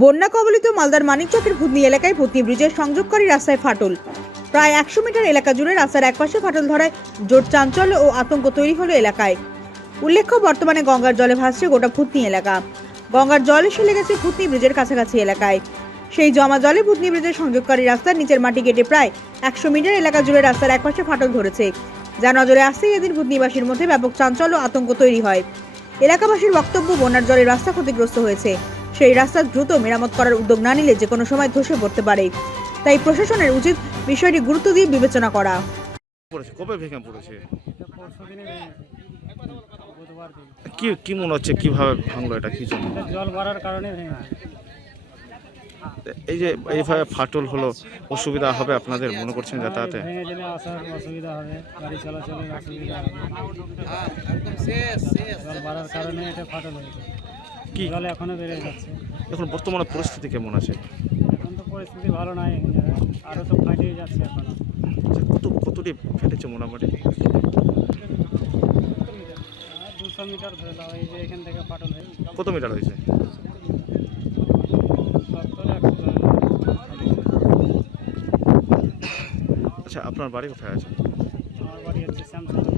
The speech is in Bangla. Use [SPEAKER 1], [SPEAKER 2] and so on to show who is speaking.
[SPEAKER 1] বন্যা কবলিত মালদার মানিকচকের ভুতনি এলাকায় ভুতনি ব্রিজের সংযোগকারী রাস্তায় ফাটল। প্রায় একশো মিটার এলাকা জুড়ে রাস্তার একপাশে ফাটল ধরায় জোট চাঞ্চল্য ও আতঙ্ক তৈরি হলো এলাকায়। উল্লেখ্য, বর্তমানে গঙ্গার জলে ভাসছে গোটা ভুতনি এলাকা। গঙ্গার জল এসে লেগেছে ভুতনি ব্রিজের কাছাকাছি এলাকায়। সেই জমা জলে ভুতনি ব্রিজের সংযোগকারী রাস্তার নিচের মাটি কেটে প্রায় একশো মিটার এলাকা জুড়ে রাস্তার একপাশে ফাটল ধরেছে। যা নজরে আসতেই এদিন ভুতনিবাসীর মধ্যে ব্যাপক চাঞ্চল্য আতঙ্ক তৈরি হয়। এলাকাবাসীর বক্তব্য, বন্যার জলে রাস্তা ক্ষতিগ্রস্ত হয়েছে। সেই রাস্তা দ্রুত মেরামত করার উদ্যোগ না নিলে যে কোনো সময় ধসে পড়তে পারে। তাই প্রশাসনের উচিত বিষয়টি গুরুত্ব দিয়ে বিবেচনা করা।
[SPEAKER 2] পড়েছে কবে ভেঙে পড়েছে? কি কি মনে হচ্ছে কীভাবে ভাঙলো এটা কি জন্য?
[SPEAKER 3] জল বাড়ার কারণে
[SPEAKER 2] এই যে এইভাবে ফাটল হলো অসুবিধা হবে আপনাদের মনে করছেন যাতায়াতে?
[SPEAKER 3] অসুবিধা হবে গাড়ি চলাচলের অসুবিধা হবে। জল বাড়ার কারণে এটা ফাটল হয়েছে
[SPEAKER 2] কি?
[SPEAKER 3] জল এখনও বেড়ে যাচ্ছে।
[SPEAKER 2] এখন বর্তমানে পরিস্থিতি কেমন আছে?
[SPEAKER 3] এখন তো পরিস্থিতি ভালো নাই আরও তো ফাটিয়ে যাচ্ছে এখনও।
[SPEAKER 2] আচ্ছা, কত কতটি ফেটেছে মোটামুটি?
[SPEAKER 3] দুশো মিটার ধরে দাও এই যে এখান থেকে ফাটল হয়ে
[SPEAKER 2] কত মিটার হয়েছে। আচ্ছা আপনার বাড়ি কোথায় আছে?
[SPEAKER 3] আমার বাড়ি হচ্ছে শ্যামসুন্দর